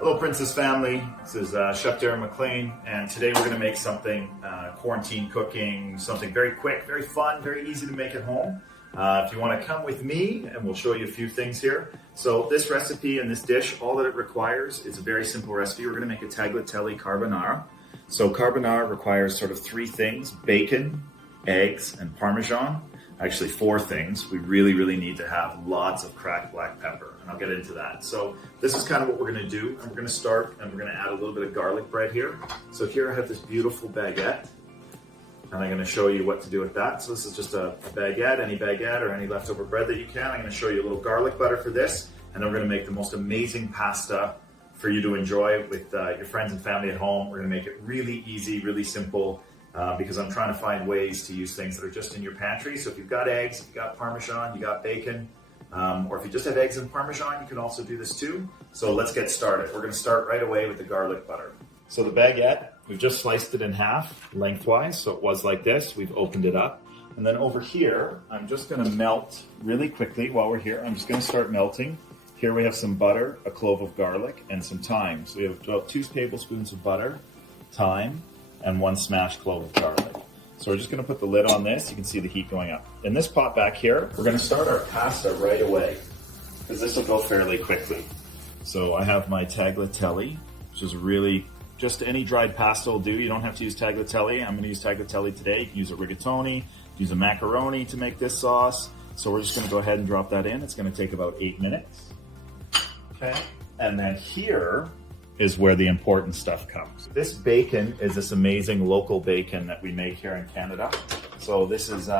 Hello, Princess family. This is Chef Darren McLean, and today we're going to make something quarantine cooking, something very quick, very fun, very easy to make at home. If you want to come with me, and we'll show you a few things here. So this recipe and this dish, all that it requires is a very simple recipe. We're going to make a tagliatelle carbonara. So carbonara requires sort of three things: bacon, eggs, and Parmesan. Actually, four things. We really need to have lots of cracked black pepper, and I'll get into that. So this is kind of what we're going to do, and we're going to start, and we're going to add a little bit of garlic bread here. So here I have this beautiful baguette, and I'm going to show you what to do with that. So this is just a baguette, any baguette or any leftover bread that you can. I'm going to show you a little garlic butter for this, and then we're going to make the most amazing pasta for you to enjoy with your friends and family at home. We're going to make it really easy, really simple, because I'm trying to find ways to use things that are just in your pantry. So if you've got eggs, if you've got Parmesan, you got bacon, or if you just have eggs and Parmesan, you can also do this too. So let's get started. We're going to start right away with the garlic butter. So the baguette, we've just sliced it in half lengthwise, so it was like this. We've opened it up. And then over here, I'm just going to melt really quickly while we're here. I'm just going to start melting. Here we have some butter, a clove of garlic, and some thyme. So we have about 2 tablespoons of butter, thyme, and 1 smashed clove of garlic. So we're just going to put the lid on this. You can see the heat going up. In this pot back here, we're going to start our pasta right away, because this will go fairly quickly. So I have my tagliatelle, which is really just any dried pasta will do. You don't have to use tagliatelle. I'm going to use tagliatelle today. You can use a rigatoni, use a macaroni to make this sauce. So we're just going to go ahead and drop that in. It's going to take about 8 minutes. Okay, and then here is where the important stuff comes. This bacon is this amazing local bacon that we make here in Canada. So this is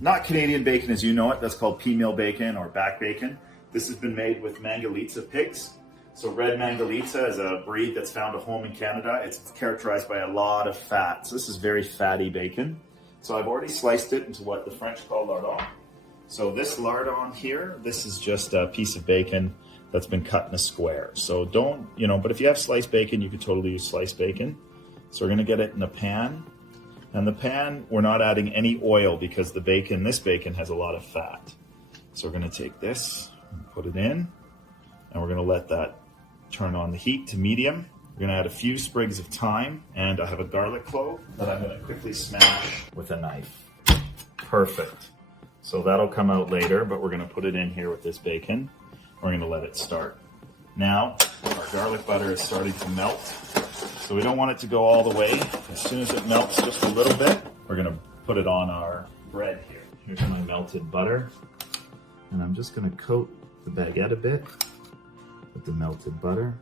not Canadian bacon as you know it. That's called pea-meal bacon or back bacon. This has been made with Mangalitsa pigs. So red Mangalitsa is a breed that's found a home in Canada. It's characterized by a lot of fat. So this is very fatty bacon. So I've already sliced it into what the French call lardon. So this lardon here, this is just a piece of bacon that's been cut in a square. So don't, but if you have sliced bacon, you could totally use sliced bacon. So we're gonna get it in a pan. And the pan, we're not adding any oil because this bacon has a lot of fat. So we're gonna take this and put it in, and we're gonna let that turn on the heat to medium. We're gonna add a few sprigs of thyme, and I have a garlic clove that I'm gonna quickly smash with a knife. Perfect. So that'll come out later, but we're gonna put it in here with this bacon. We're going to let it start. Now, our garlic butter is starting to melt. So we don't want it to go all the way. As soon as it melts just a little bit, we're going to put it on our bread here. Here's my melted butter. And I'm just going to coat the baguette a bit with the melted butter.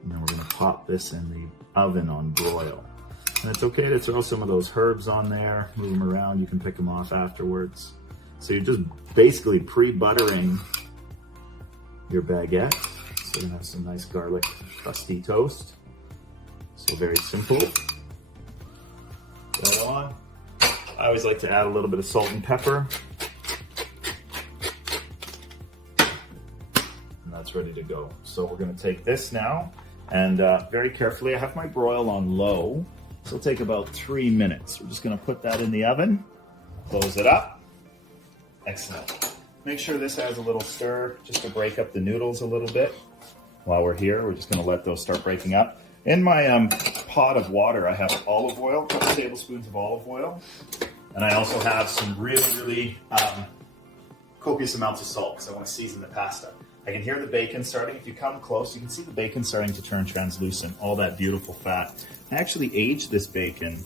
And then we're going to pop this in the oven on broil. And it's okay to throw some of those herbs on there, move them around. You can pick them off afterwards. So you're just basically pre-buttering your baguette. So you're gonna have some nice garlic crusty toast. So very simple. Put that on. I always like to add a little bit of salt and pepper. And that's ready to go. So we're gonna take this now, and very carefully, I have my broil on low. So it'll take about 3 minutes. We're just gonna put that in the oven, close it up. Excellent. Make sure this has a little stir just to break up the noodles a little bit. While we're here, we're just going to let those start breaking up. In my pot of water, I have olive oil, a couple tablespoons of olive oil. And I also have some really copious amounts of salt because I want to season the pasta. I can hear the bacon starting. If you come close, you can see the bacon starting to turn translucent, all that beautiful fat. I actually aged this bacon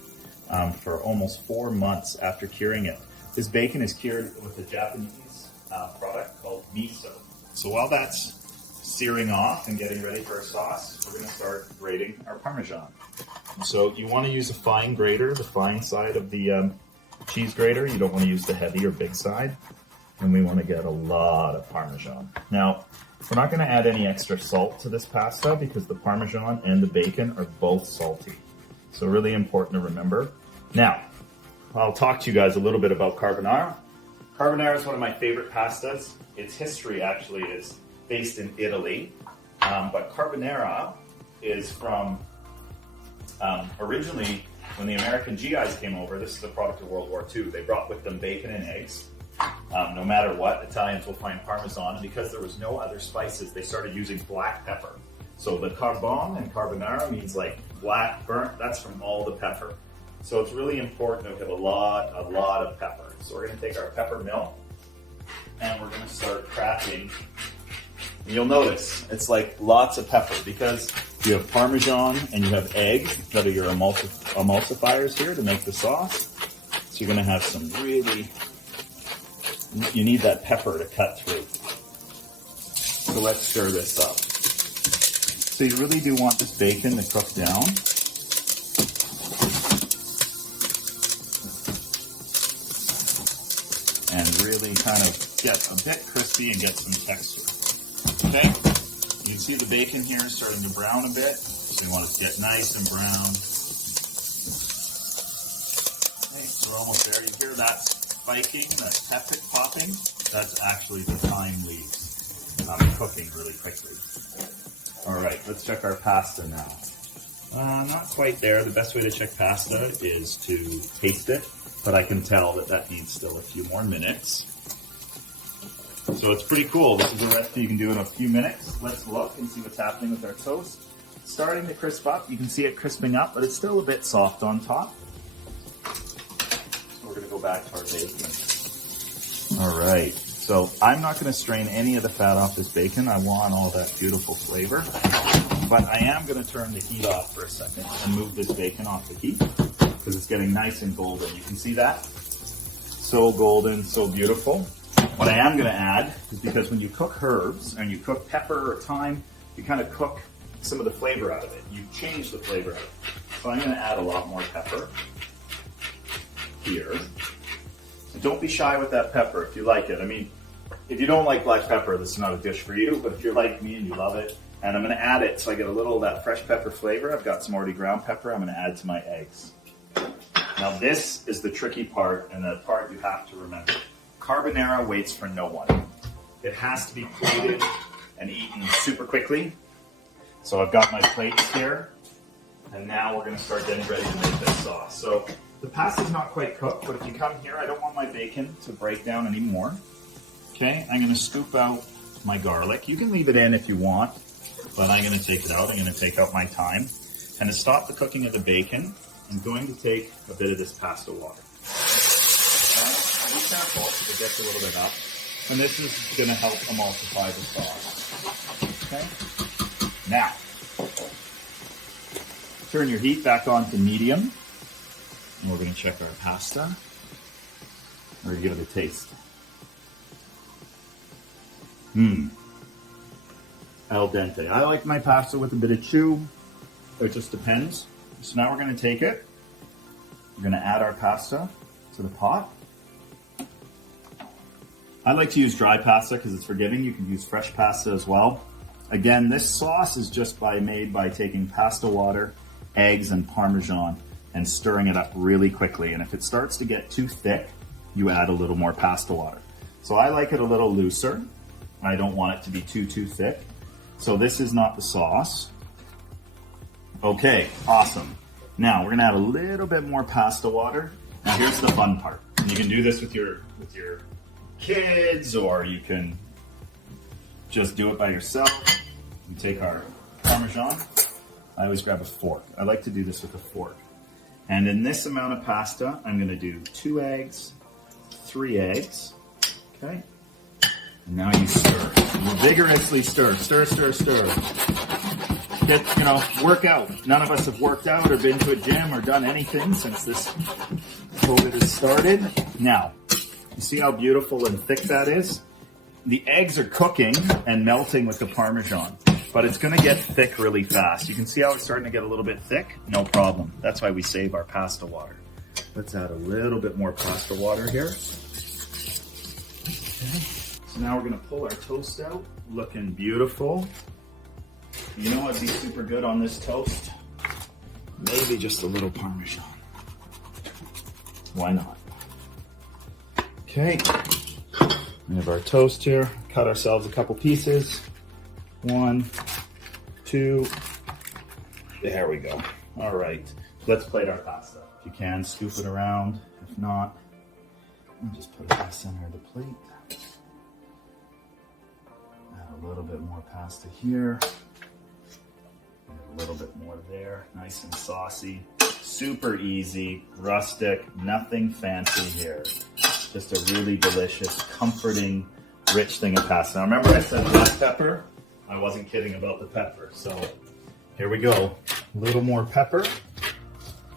for almost 4 months after curing it. This bacon is cured with a Japanese product called miso. So while that's searing off and getting ready for a sauce, we're going to start grating our Parmesan. So you want to use a fine grater, the fine side of the cheese grater. You don't want to use the heavy or big side. And we want to get a lot of Parmesan. Now, we're not going to add any extra salt to this pasta because the Parmesan and the bacon are both salty. So really important to remember. Now, I'll talk to you guys a little bit about carbonara. Carbonara is one of my favorite pastas. Its history actually is based in Italy, but carbonara is from originally when the American GIs came over. This is a product of World War II. They brought with them bacon and eggs, No matter what, Italians will find Parmesan, and because there was no other spices, they started using black pepper. So the carbone and carbonara means like black, burnt, that's from all the pepper. So it's really important to have a lot of pepper. So we're gonna take our pepper milk and we're gonna start cracking. And you'll notice it's like lots of pepper because you have Parmesan and you have eggs that are your emulsifiers here to make the sauce. So you're gonna have some really, you need that pepper to cut through. So let's stir this up. So you really do want this bacon to cook down. And really kind of get a bit crispy and get some texture. Okay? You can see the bacon here is starting to brown a bit. So you want it to get nice and brown. Okay, so we're almost there. You hear that spiking, that pepper popping? That's actually the thyme leaves cooking really quickly. All right, let's check our pasta now. Not quite there. The best way to check pasta is to taste it, but I can tell that needs still a few more minutes. So it's pretty cool. This is a recipe you can do in a few minutes. Let's look and see what's happening with our toast. It's starting to crisp up. You can see it crisping up, but it's still a bit soft on top. So we're gonna go back to our bacon. All right. So I'm not going to strain any of the fat off this bacon. I want all that beautiful flavor. But I am going to turn the heat off for a second and move this bacon off the heat because it's getting nice and golden. You can see that? So golden, so beautiful. What I am going to add is because when you cook herbs and you cook pepper or thyme, you kind of cook some of the flavor out of it. You change the flavor out of it. So I'm going to add a lot more pepper here. So don't be shy with that pepper if you like it. I mean, if you don't like black pepper, this is not a dish for you, but if you're like me and you love it, and I'm going to add it so I get a little of that fresh pepper flavor. I've got some already ground pepper I'm going to add to my eggs. Now this is the tricky part and the part you have to remember. Carbonara waits for no one. It has to be plated and eaten super quickly. So I've got my plates here, and now we're going to start getting ready to make this sauce. So the pasta's not quite cooked, but if you come here, I don't want my bacon to break down anymore. Okay, I'm going to scoop out my garlic. You can leave it in if you want, but I'm going to take it out. I'm going to take out my thyme. And to stop the cooking of the bacon, I'm going to take a bit of this pasta water. Okay, be careful if it gets a little bit up. And this is going to help emulsify the sauce. Okay, now, turn your heat back on to medium. And we're going to check our pasta. We're going to give it a taste. Al dente. I like my pasta with a bit of chew. It just depends. So now we're going to take it. We're going to add our pasta to the pot. I like to use dry pasta because it's forgiving. You can use fresh pasta as well. Again, this sauce is just made by taking pasta water, eggs, and Parmesan and stirring it up really quickly. And if it starts to get too thick, you add a little more pasta water. So I like it a little looser. I don't want it to be too thick. So this is not the sauce. Okay, awesome. Now we're gonna add a little bit more pasta water. Now here's the fun part. You can do this with your kids, or you can just do it by yourself. You take our Parmesan. I always grab a fork. I like to do this with a fork. And in this amount of pasta, I'm gonna do 2 eggs, 3 eggs, okay? And now you stir. You vigorously stir, stir. Work out. None of us have worked out or been to a gym or done anything since this COVID has started. Now, you see how beautiful and thick that is? The eggs are cooking and melting with the Parmesan, but it's gonna get thick really fast. You can see how it's starting to get a little bit thick? No problem. That's why we save our pasta water. Let's add a little bit more pasta water here. Okay. So now we're gonna pull our toast out, looking beautiful. You know what'd be super good on this toast? Maybe just a little Parmesan. Why not? Okay, we have our toast here. Cut ourselves a couple pieces. 1, 2, there we go. All right, let's plate our pasta. If you can, scoop it around. If not, And just put it in the center of the plate. Add a little bit more pasta here. Add a little bit more there. Nice and saucy. Super easy, rustic, nothing fancy here. Just a really delicious, comforting, rich thing of pasta. Now remember I said black pepper? I wasn't kidding about the pepper. So here we go. A little more pepper.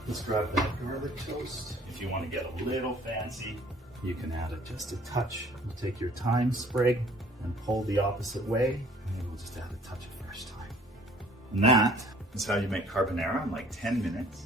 Let's grab that garlic toast. If you want to get a little fancy, you can add just a touch. We'll take your thyme sprig and pull the opposite way, and then we'll just add a touch of fresh thyme. And that is how you make carbonara in like 10 minutes.